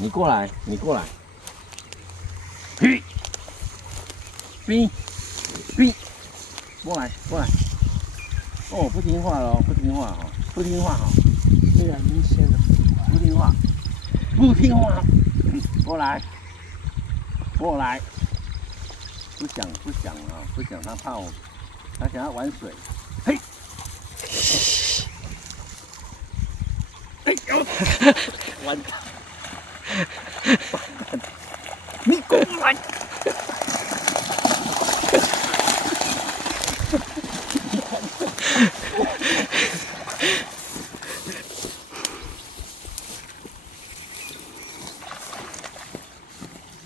你过来，你过来。嘿，冰，冰，过来，过来。哦，不听话了，不听话哈，不听话哈，这个明显的不听话，不听话。过来，过来。不想啊，不想，他怕我，他想要玩水。嘿，哎呦，完蛋，完蛋，你过来。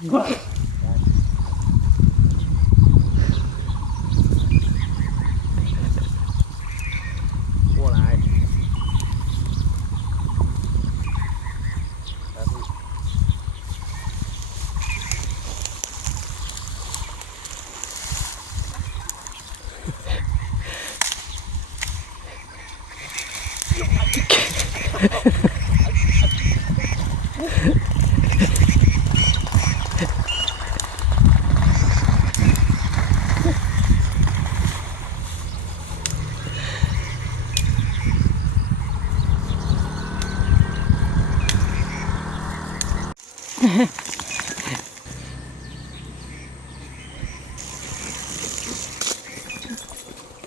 过来，过来。但是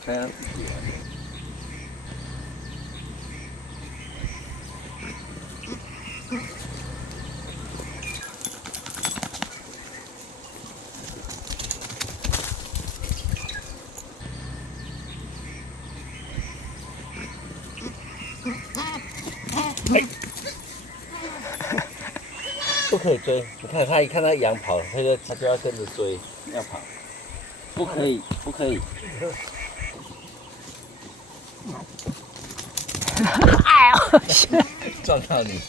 才让自己玩。不可以追，你看他一看到羊跑，他就要跟着追，要跑，不可以，不可以。哎呦！撞到你。